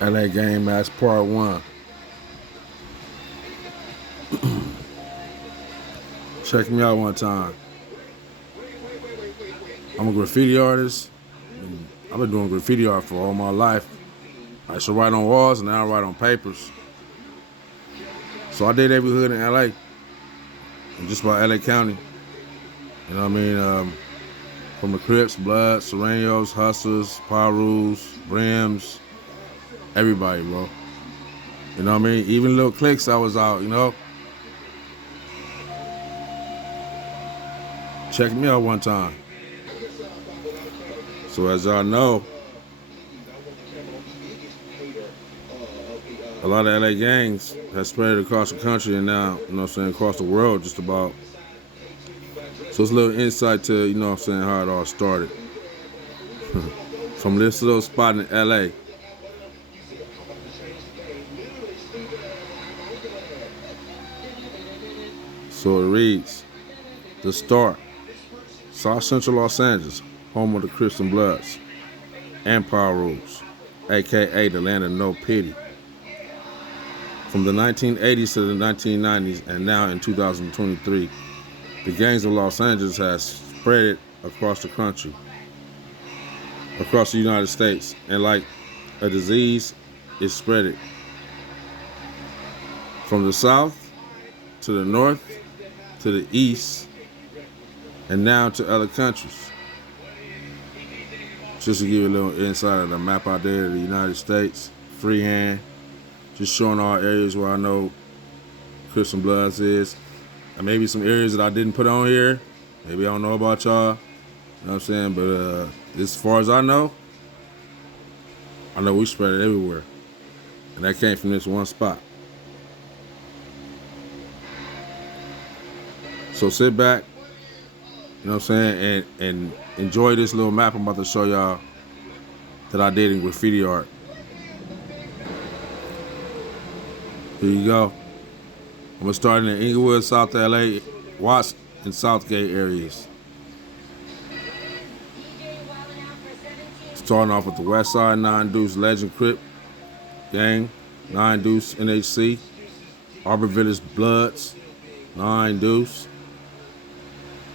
LA Game Match Part 1. Check me out one time. I'm a graffiti artist. And I've been doing graffiti art for all my life. I used to write on walls and now I write on papers. So I did every hood in LA. And just about LA County. You know what I mean? From the Crips, Bloods, Surenos, Hustlers, Pirus, Brims, everybody, bro. You know what I mean? Even little cliques I was out, you know? Check me out one time. So as y'all know, a lot of LA gangs have spread across the country and now, you know what I'm saying, across the world just about. So it's a little insight to, you know what I'm saying, how it all started. From this little spot in LA. So it reads, The Start, South Central Los Angeles, home of the Crips and Bloods, and Pirus, aka the land of no pity. From the 1980s to the 1990s and now in 2023, the gangs of Los Angeles has spread across the country, across the United States, and like a disease, it spread it. From the south to the north to the east and now to other countries. Just to give you a little insight of the map out there of the United States, freehand, just showing all areas where I know Crips and Bloods is. And maybe some areas that I didn't put on here. Maybe I don't know about y'all. You know what I'm saying? But as far as I know we spread it everywhere. And that came from this one spot. So sit back, you know what I'm saying, and enjoy this little map I'm about to show y'all that I did in graffiti art. Here you go. I'm gonna start in the Inglewood, South LA, Watts, and Southgate areas. Starting off with the Westside 9 Deuce Legend Crip Gang, 9 Deuce NHC, Arbor Village Bloods, 9 Deuce.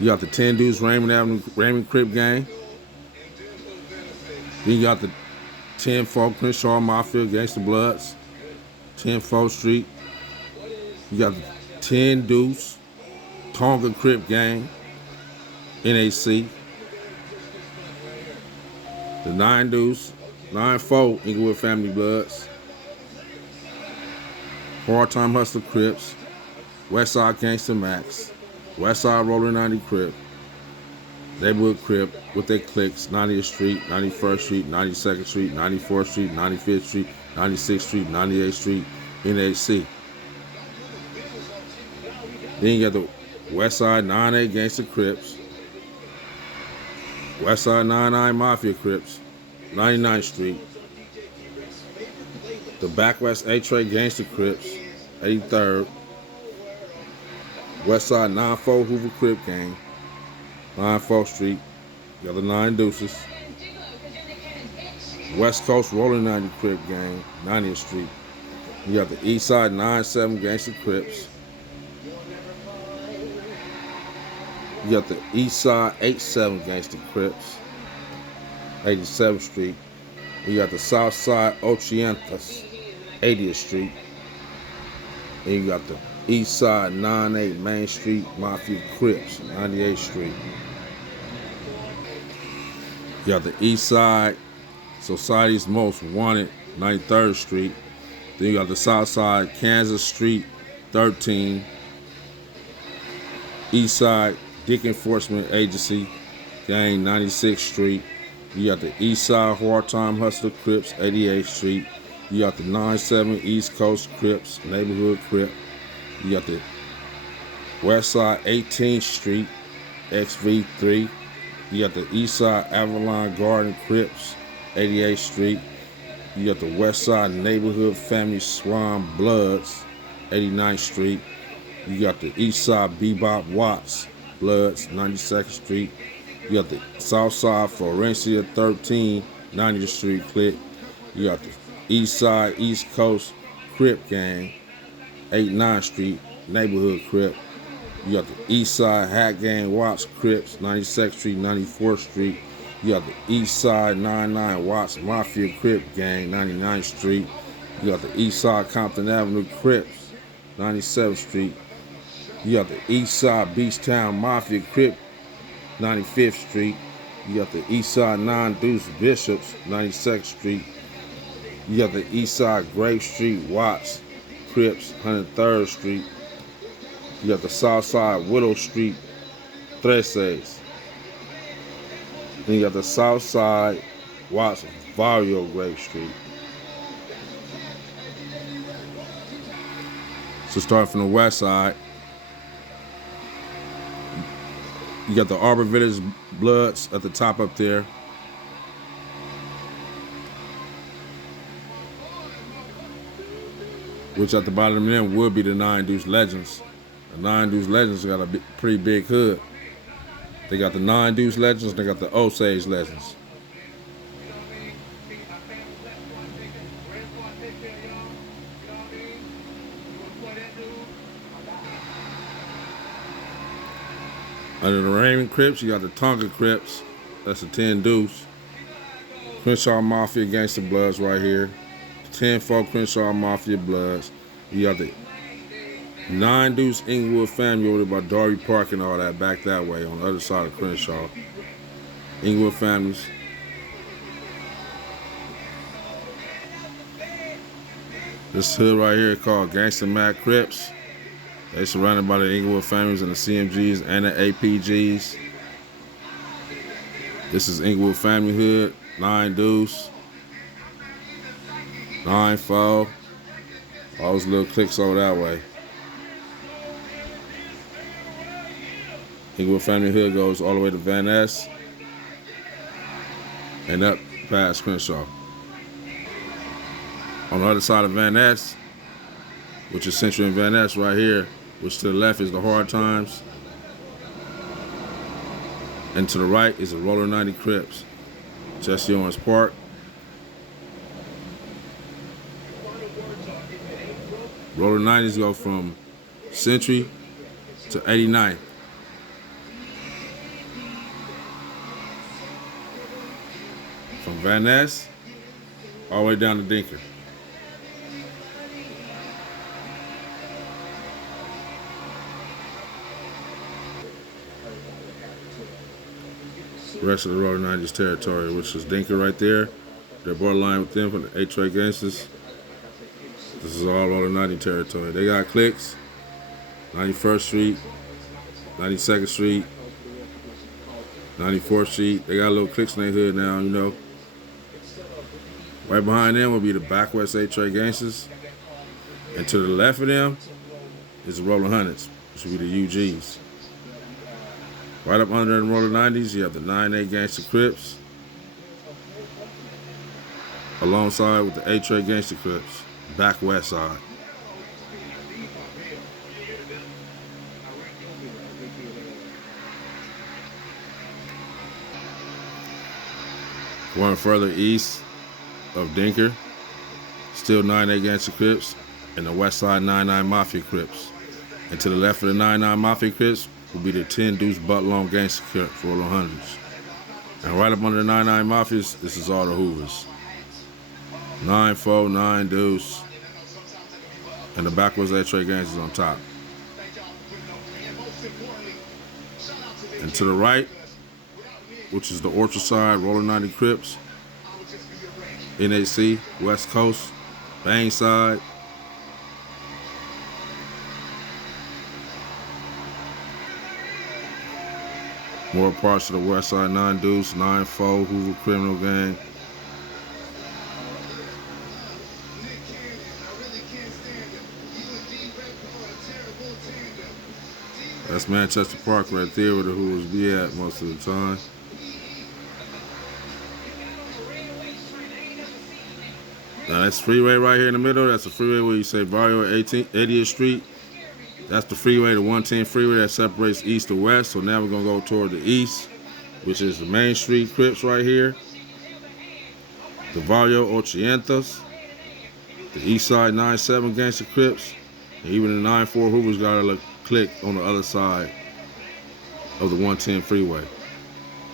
You got the 10 Deuce Raymond Avenue Raymond Crip Gang. Then you got the 10-4 Crenshaw Mafia Gangsta Bloods, 10-4 Street. You got the 10 Deuce Tonga Crip Gang, NAC. The 9 Deuce, 9-4 Inglewood Family Bloods. Hard Time Hustler Crips, Westside Gangsta Max, Westside Roller 90 Crip, Neighborhood Crip with their cliques, 90th Street, 91st Street, 92nd Street, 94th Street, 95th Street, 96th Street, 98th Street, NHC. Then you got the Westside 9A Gangsta Crips, Westside 99 Mafia Crips, 99th Street, the Back West A-Tray Gangsta Crips, 83rd, Westside 9-4 Hoover Crip Gang, 9-4 Street, the other 9 Deuces, West Coast Rolling 90 Crip Gang, 90th Street. You got the Eastside 9-7 Gangsta Crips. You got the Eastside 8-7 Gangsta Crips, 87th Street. You got the Southside Ochientas, 80th Street. And you got the Eastside 9-8 Main Street Mafia Crips, 98th Street. You got the Eastside Society's Most Wanted, 93rd Street. Then you got the Southside Kansas Street, 13. Eastside Dick Enforcement Agency Gang, 96th Street. You got the Eastside Hard Time Hustler Crips, 88th Street. You got the 9-7 East Coast Crips, Neighborhood Crip. You got the Westside 18th Street, XV3. You got the Eastside Avalon Garden Crips, 88th Street. You got the Westside Neighborhood Family Swan Bloods, 89th Street. You got the Eastside Bebop Watts Bloods, 92nd Street. You got the Southside Florencia 13, 90th Street Click. You got the Eastside, East Coast Crip Gang, 89th Street, Neighborhood Crip. You got the Eastside Hat Gang Watts Crips, 92nd Street, 94th Street. You got the Eastside 99 Watts Mafia Crip Gang, 99th Street. You got the Eastside Compton Avenue Crips, 97th Street. You got the Eastside Beachtown Mafia Crip, 95th Street. You got the Eastside 9 Deuce Bishops, 92nd Street. You got the Eastside Grape Street Watts Crips, 103rd Street. You got the Southside Willow Street Treses. Then you got the Southside Watts Vario Grape Street. So starting from the west side, you got the Arbor Village Bloods at the top up there. Which at the bottom of them would be the 9 Deuce Legends. The 9 Deuce Legends got a pretty big hood. They got the 9 Deuce Legends, they got the Osage Legends. Under the Raymond Crips, you got the Tonka Crips. That's the 10 Deuce. Crenshaw Mafia Gangster Bloods right here. 10-4 Crenshaw Mafia Bloods. You got the 9 Deuce Inglewood family over there by Darby Park and all that, back that way on the other side of Crenshaw. Inglewood families. This hood right here is called Gangster Mad Crips. They surrounded by the Inglewood families and the CMGs and the APGs. This is Inglewood family hood, 9 Deuce, 9-4. All those little cliques over that way. Inglewood family hood goes all the way to Van Ness and up past Crenshaw. On the other side of Van Ness, which is Central and Van Ness right here, which to the left is the Hard Times, and to the right is the Roller 90 Crips. Jesse Owens Park. Roller 90s go from Century to 89. From Van Ness all the way down to Dinker. The rest of the Roller 90s territory, which is Dinker right there. They're borderline with them for the H-Ray Gangsters. This is all Roller 90 territory. They got cliques, 91st Street, 92nd Street, 94th Street. They got little cliques in their hood now, you know. Right behind them will be the Back West H-Ray Gangsters. And to the left of them is the Roller Hundreds, which will be the UGs. Right up under the Roller 90s, you have the 9A Gangster Crips, alongside with the H-Ray Gangster Crips, back west side. Going further east of Dinker, still 9A Gangster Crips, and the Westside 99 Mafia Crips. And to the left of the 99 Mafia Crips will be the 10 Deuce Butt Long Gangster Crip for the hundreds. And right up under the 99 Mafias, this is all the Hoovers. 9-4, 9 Deuce, and the backwards H-Ray Gangsters on top. And to the right, which is the Orchard Side Roller 90 Crips, NAC, West Coast, Bang Side, more parts of the West Side 9 Deuce, 9-4, Hoover Criminal Gang. That's Manchester Park right there where the Hoovers be at most of the time. Now that's freeway right here in the middle. That's the freeway where you say Vario 80th Street. That's the freeway, the 110 freeway that separates east to west. So now we're gonna go toward the east, which is the Main Street Crips right here. The Vario 800, The Eastside 9-7 Gangsta Crips, and even the 9-4 Hoovers got a click on the other side of the 110 freeway.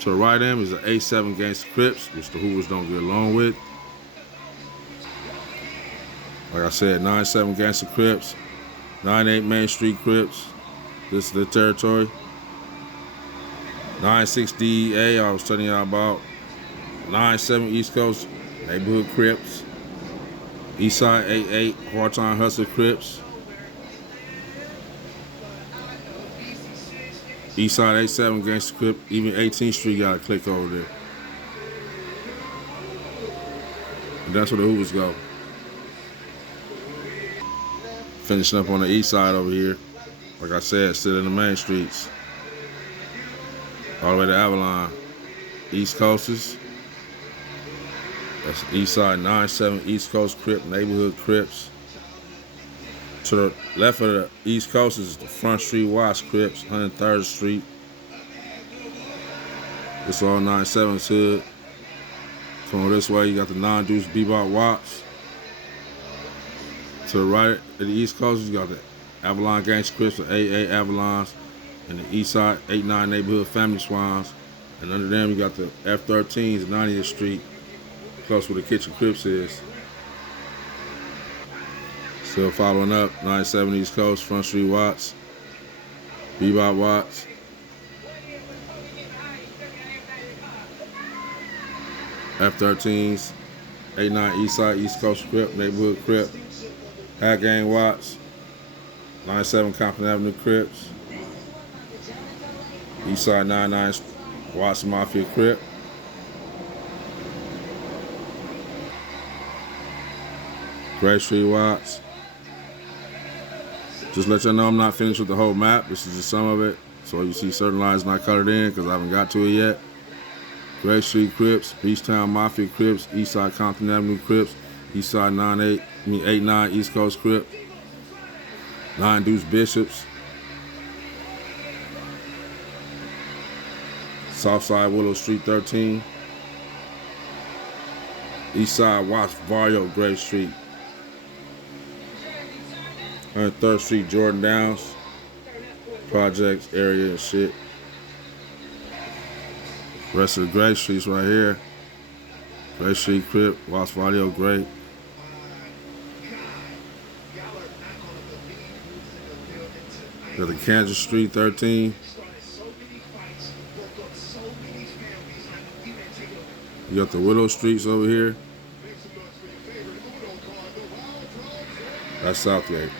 To the right of him is the 8-7 Gangsta Crips, which the Hoovers don't get along with. Like I said, 9-7 Gangsta Crips, 9-8 Main Street Crips. This is their territory. 9-6 DEA, I was telling y'all about. 9-7 East Coast Neighborhood Crips. Eastside 8-8 Hard-Time Hustle Crips. Eastside 8-7 Gangsta Crip. Even 18th Street got a click over there. And that's where the Hoovers go. Finishing up on the east side over here. Like I said, still in the main streets. All the way to Avalon. East Coasters. That's Eastside 9-7 East Coast Crip, Neighborhood Crips. To the left of the East Coast is the Front Street Watts Crips, 103rd Street. It's all 9-7's hood. Come this way, you got the non-deuce Bebop Watts. To the right of the East Coast, you got the Avalon Gangsta Crips, the 8-8 Avalons, and the Eastside 8-9 Neighborhood Family Swans. And under them, you got the F-13s, 90th Street, close where the Kitchen Crips is. Still following up, 9-7 East Coast, Front Street Watts, Bebop Watts. F-13s, 8-9 Eastside East Coast Crip, Neighborhood Crip. Hat Gang Watts, 9-7 Compton Avenue Crips. Eastside 9-9 Watts Mafia Crip. Gray Street Watts. Just let y'all know I'm not finished with the whole map. This is just some of it. So you see certain lines not colored in because I haven't got to it yet. Gray Street Crips, Beachtown Mafia Crips, Eastside Compton Avenue Crips, Eastside 8-9 East Coast Crip, 9 Deuce Bishops, Southside Willow Street 13, Eastside Watts Vario Gray Street, 103rd Street Jordan Downs, projects area and shit. Rest of the Gray Streets right here. Gray Street Crip, Watts Vario Gray. Got the Kansas Street 13. You got the Willow Streets over here. That's Southgate.